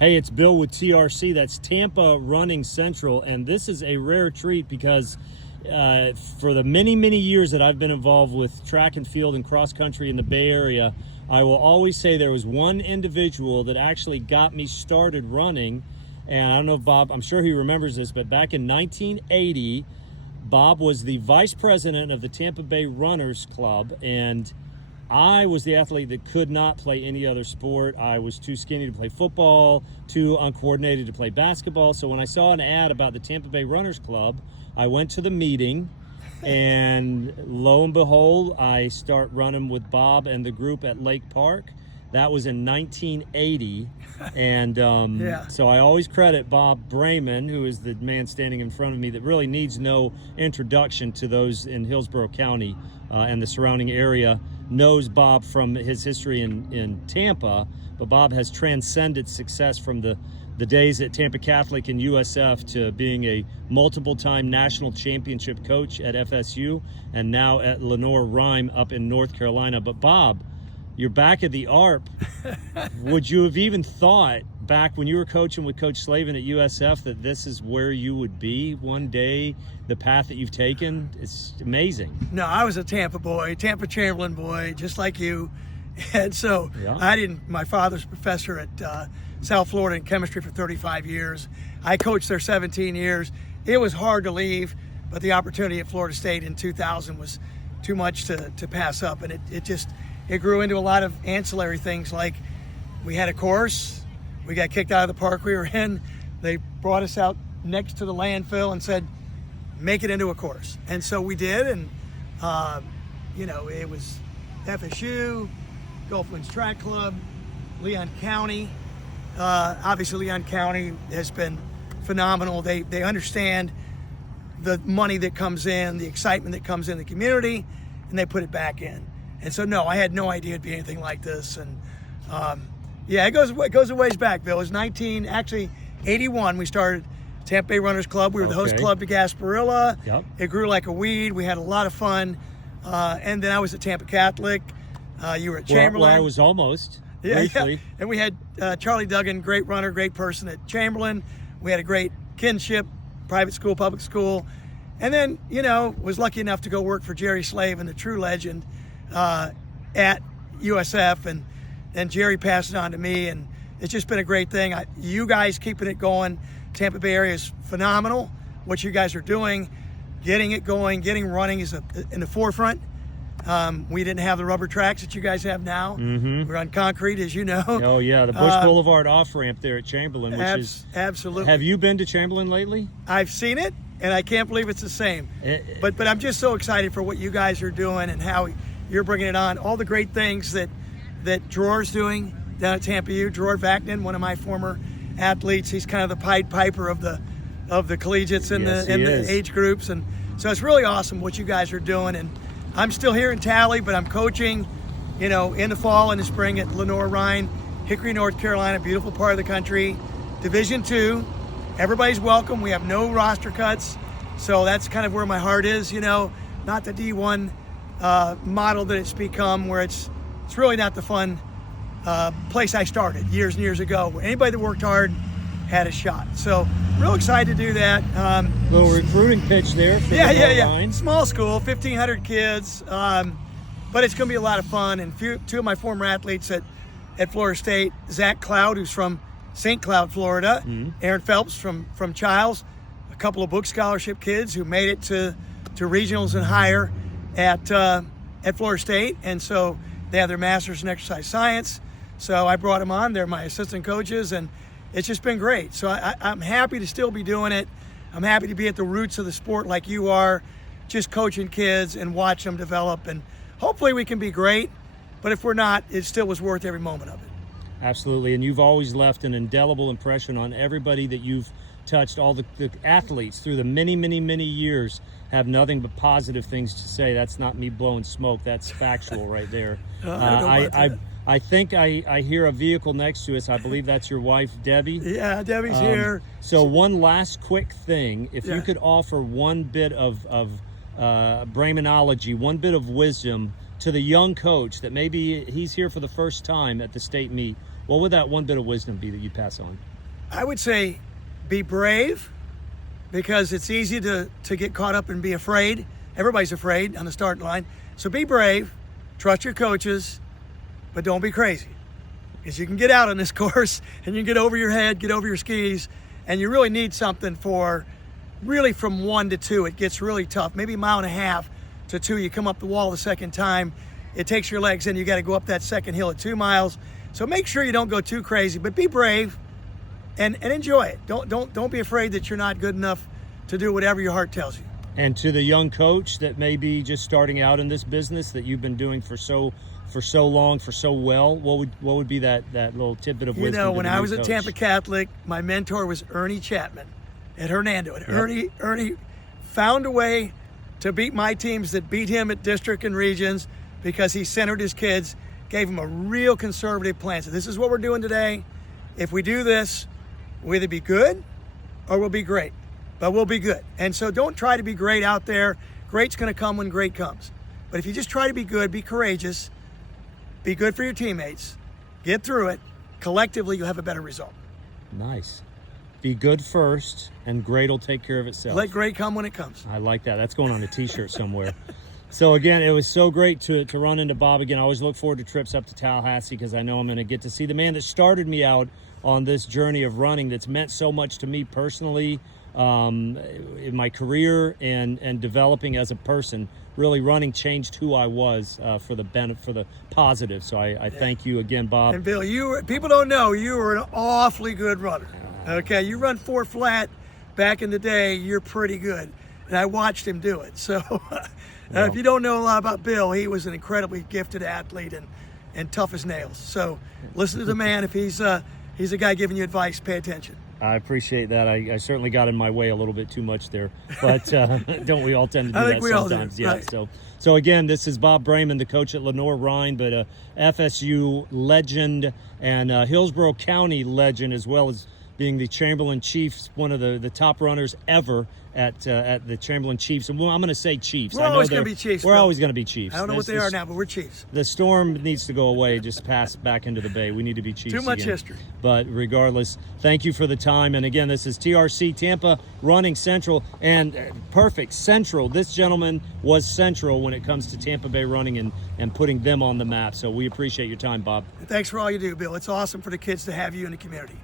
Hey, it's Bill with TRC. That's Tampa Running Central, and this is a rare treat because for the many, many years that I've been involved with track and field and cross country in the Bay Area, I will always say there was one individual that actually got me started running. And I don't know if Bob, I'm sure he remembers this, but back in 1980, Bob was the vice president of the Tampa Bay Runners Club, and I was the athlete that could not play any other sport. I was too skinny to play football, too uncoordinated to play basketball. So when I saw an ad about the Tampa Bay Runners Club, I went to the meeting, and lo and behold, I start running with Bob and the group at Lake Park. That was in 1980, and so I always credit Bob Braman, who is the man standing in front of me that really needs no introduction to those in Hillsborough County and the surrounding area, knows Bob from his history in Tampa, but Bob has transcended success from the days at Tampa Catholic and USF to being a multiple-time national championship coach at FSU and now at Lenore-Rhyme up in North Carolina. But Bob, you're back at the ARP. Would you have even thought back when you were coaching with Coach Slavin at USF that this is where you would be one day, the path that you've taken? It's amazing. No, I was a Tampa boy, Tampa Chamberlain boy, just like you. And so my father's a professor at South Florida in chemistry for 35 years. I coached there 17 years. It was hard to leave, but the opportunity at Florida State in 2000 was too much to pass up. And it grew into a lot of ancillary things, like we had a course, we got kicked out of the park we were in, they brought us out next to the landfill and said, make it into a course. And so we did, and it was FSU, Gulf Winds Track Club, Leon County. Obviously Leon County has been phenomenal. They understand the money that comes in, the excitement that comes in the community, and they put it back in. And so, no, I had no idea it'd be anything like this. And it goes a ways back, Bill. It was 81. We started Tampa Bay Runners Club. We were the host club to Gasparilla. Yep. It grew like a weed. We had a lot of fun. And then I was at Tampa Catholic. You were at Chamberlain. Well, I was almost. Yeah. And we had Charlie Duggan, great runner, great person at Chamberlain. We had a great kinship, private school, public school. And then, was lucky enough to go work for Jerry Slavin, the true legend, at USF, and Jerry passed it on to me, and it's just been a great thing. You guys keeping it going. Tampa Bay area is phenomenal. What you guys are doing, getting it going, getting running is in the forefront. We didn't have the rubber tracks that you guys have now. Mm-hmm. We're on concrete, as you know. Oh yeah, the Bush Boulevard off ramp there at Chamberlain, which is absolutely. Have you been to Chamberlain lately? I've seen it, and I can't believe it's the same. But I'm just so excited for what you guys are doing and how you're bringing it on. All the great things that Dror's doing down at Tampa U. Dror Vaknin, one of my former athletes. He's kind of the Pied Piper of the collegiates and the age groups, and so it's really awesome what you guys are doing. And I'm still here in Tally, but I'm coaching, in the fall and the spring at Lenore-Rhyne, Hickory, North Carolina, beautiful part of the country. Division II, everybody's welcome. We have no roster cuts, so that's kind of where my heart is. Not the D1 model that it's become, where it's really not the fun place I started years and years ago, where anybody that worked hard had a shot. So real excited to do that. Little recruiting pitch there for Lenore-Rhyne. Small school, 1,500 kids, but it's going to be a lot of fun. And two of my former athletes at Florida State, Zach Cloud, who's from St. Cloud, Florida, Aaron Phelps from Childs, a couple of book scholarship kids who made it to regionals and higher at Florida State, and so they have their master's in exercise science. So I brought them on. They're my assistant coaches, and it's just been great. So I'm happy to still be doing it. I'm happy to be at the roots of the sport like you are, just coaching kids and watch them develop. And hopefully we can be great, but if we're not, it still was worth every moment of it. Absolutely, and you've always left an indelible impression on everybody that you've touched. All the athletes through the many, many, many years have nothing but positive things to say. That's not me blowing smoke. That's factual right there. I think I hear a vehicle next to us. I believe that's your wife, Debbie. Yeah, Debbie's here. So one last quick thing. If you could offer one bit of Brahmanology, one bit of wisdom to the young coach that maybe he's here for the first time at the state meet, what would that one bit of wisdom be that you pass on? I would say be brave, because it's easy to get caught up and be afraid. Everybody's afraid on the starting line. So be brave, trust your coaches, but don't be crazy. Because you can get out on this course and you can get over your head, get over your skis, and you really need something for really from 1 to 2. It gets really tough. Maybe 1.5 miles to 2, you come up the wall the second time. It takes your legs in. You got to go up that second hill at 2 miles. So make sure you don't go too crazy, but be brave and enjoy it. Don't be afraid that you're not good enough to do whatever your heart tells you. And to the young coach that may be just starting out in this business that you've been doing for so long, for so well, what would be that little tidbit of wisdom? You know, when I was coach? at Tampa Catholic, my mentor was Ernie Chapman at Hernando. And Ernie found a way to beat my teams that beat him at district and regions, because he centered his kids, gave them a real conservative plan. So this is what we're doing today. If we do this, we'll either be good or we'll be great. But we'll be good. And so don't try to be great out there. Great's going to come when great comes. But if you just try to be good, be courageous, be good for your teammates, get through it, collectively you'll have a better result. Nice. Be good first, and great will take care of itself. Let great come when it comes. I like that. That's going on a t-shirt somewhere. So again, it was so great to run into Bob again. I always look forward to trips up to Tallahassee, because I know I'm going to get to see the man that started me out on this journey of running that's meant so much to me personally, in my career and developing as a person. Really, running changed who I was for the positive. So I thank you again, Bob. And Bill, people don't know you were an awfully good runner. Okay, you run 4 flat back in the day. You're pretty good, and I watched him do it. So if you don't know a lot about Bill, he was an incredibly gifted athlete and tough as nails. So listen to the man. If he's a guy giving you advice, pay attention. I appreciate that. I certainly got in my way a little bit too much there, but don't we all tend to do that sometimes? Yeah. Right. So again, this is Bob Braman, the coach at Lenore-Rhine, but FSU legend and Hillsborough County legend, as well as being the Chamberlain Chiefs, one of the top runners ever at the Chamberlain Chiefs. And I'm going to say Chiefs. We're always going to be Chiefs. We're always going to be Chiefs. I don't know what they are now, but we're Chiefs. The storm needs to go away, just pass back into the bay. We need to be Chiefs Too much again. history. But regardless, thank you for the time. And again, this is TRC Tampa running Central, and perfect Central. This gentleman was Central when it comes to Tampa Bay running and putting them on the map. So we appreciate your time, Bob. Thanks for all you do, Bill. It's awesome for the kids to have you in the community.